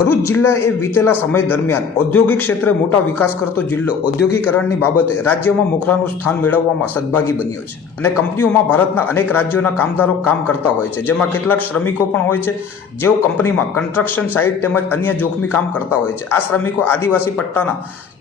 ભરૂચ જિલ્લા એ વીતેલા સમય દરમિયાન ઔદ્યોગિક ક્ષેત્રે મોટા વિકાસ કરતો જિલ્લો ઔદ્યોગિકરણની બાબતે રાજ્યમાં મોખરાનું સ્થાન મેળવવામાં સદભાગી બન્યો છે અને કંપનીઓમાં ભારતના અનેક રાજ્યોના કામદારો કામ કરતા હોય છે. જેમાં કેટલાક શ્રમિકો પણ હોય છે, જેઓ કંપનીમાં કન્સ્ટ્રક્શન સાઇટ તેમજ અન્ય જોખમી કામ કરતા હોય છે. આ શ્રમિકો આદિવાસી પટ્ટાના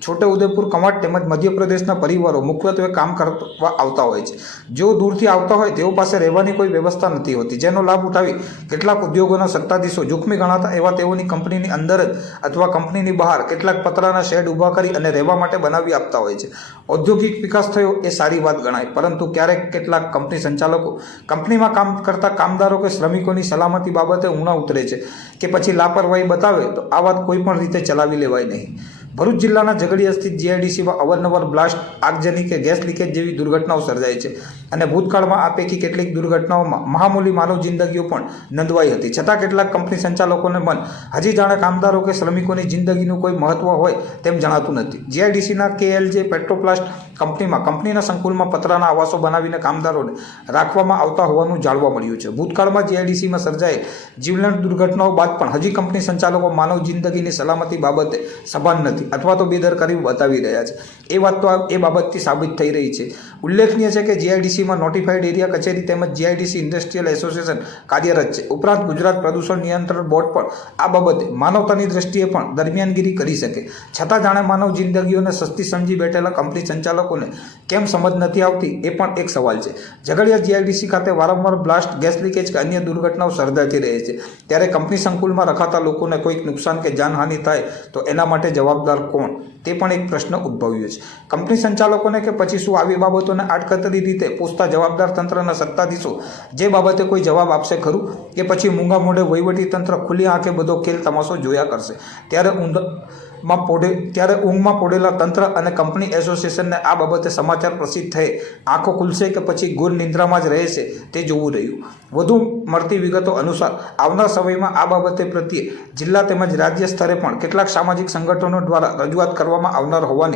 છોટે ઉદેપુર કમાટ તેમજ મધ્યપ્રદેશના પરિવારો મુખ્યત્વે કામ કરવા આવતા હોય છે. જેઓ દૂરથી આવતા હોય તેઓ પાસે રહેવાની કોઈ વ્યવસ્થા નથી હોતી. જેનો લાભ ઉઠાવી કેટલાક ઉદ્યોગોના સત્તાધીશો જોખમી ગણાતા એવા તેઓની કંપનીની અંદર જ અથવા કંપનીની બહાર કેટલાક પતરાના શેડ ઊભા કરી અને રહેવા માટે બનાવી આપતા હોય છે. ઔદ્યોગિક વિકાસ થયો એ સારી વાત ગણાય, પરંતુ ક્યારેક કેટલાક કંપની સંચાલકો કંપનીમાં કામ કરતા કામદારો કે શ્રમિકોની સલામતી બાબતે ઊણા ઉતરે છે કે પછી લાપરવાહી બતાવે તો આ વાત કોઈ પણ રીતે ચલાવી લેવાય નહીં. ભરૂચ જિલ્લાના ઝઘડિયા સ્થિત જીઆઈડીસીમાં અવારનવાર બ્લાસ્ટ આગજની કે ગેસ લીકેજ જેવી દુર્ઘટનાઓ સર્જાય છે અને ભૂતકાળમાં આ પૈકી કેટલીક દુર્ઘટનાઓમાં મહામૂલી માનવ જિંદગીઓ પણ નોંધવાઈ હતી. છતાં કેટલાક કંપની સંચાલકોને મન હજી જાણે કામદારો કે શ્રમિકોની જિંદગીનું કોઈ મહત્વ હોય તેમ જણાતું નથી. જીઆઈડીસીના કેએલજે પેટ્રોપ્લાસ્ટ કંપનીમાં કંપનીના સંકુલમાં પતરાના આવાસો બનાવીને કામદારોને રાખવામાં આવતા હોવાનું જાણવા મળ્યું છે. ભૂતકાળમાં જીઆઈડીસીમાં સર્જાયેલ જીવલેણ દુર્ઘટનાઓ બાદ પણ હજી કંપની સંચાલકો માનવ જિંદગીની સલામતી બાબતે સભાન નથી. અથવા તો બેદરકારી બતાવી રહ્યા છે. એ વાત તો એ બાબતથી સાબિત થઈ રહી છે. ઉલ્લેખનીય છે કે જીઆઈડીસીમાં નોટિફાઈડ એરિયા કચેરી તેમજ જીઆઈડીસી ઇન્ડસ્ટ્રીયલ એસોસિએશન કાર્યરત છે. ઉપરાંત ગુજરાત પ્રદૂષણ નિયંત્રણ બોર્ડ પણ આ બાબતે માનવતાની દ્રષ્ટિએ પણ દરમિયાનગીરી કરી શકે. છતાં જાણે માનવ જિંદગીઓને સસ્તી સમજી બેઠેલા કંપની સંચાલકોને કેમ સમજ નથી આવતી એ પણ એક સવાલ છે. ઝઘડિયા જીઆઈડીસી ખાતે વારંવાર બ્લાસ્ટ ગેસ લીકેજ કે અન્ય દુર્ઘટનાઓ સર્જાતી રહે છે. ત્યારે કંપની સંકુલમાં રખાતા લોકોને કોઈક નુકસાન કે જાનહાનિ થાય તો એના માટે જવાબદાર કોણ? તે પણ એક પ્રશ્ન ઉદ્ભવ્યો છે. કંપની સંચાલકોને કે પછી શું આવી બાબતોને આડકતરી રીતે પૂછતા જવાબદાર તંત્રના સત્તાધીશો જે બાબતે કોઈ જવાબ આપશે ખરું? કે પછી મૂંગા મોઢે વહીવટી તંત્ર ખુલ્લી આંખે બધો ખેલ તમાશો જોયા કરશે? ત્યારે ઊંધ માં પોડે, ત્યારે ઊંઘમાં પોડેલા તંત્ર અને કંપની એસોસિએશનને આ બાબતે સમાચાર પ્રસિદ્ધ થઈ આંખો ખુલશે કે પછી ગુર નિંદ્રામાં જ રહેશે, તે જોવું રહ્યું. વધુ મળતી વિગતો અનુસાર, આવનાર સમયમાં આ બાબતે પ્રત્યે જિલ્લા તેમજ રાજ્ય સ્તરે પણ કેટલાક સામાજિક સંગઠનો દ્વારા રજૂઆત કરવામાં આવનાર હોવાની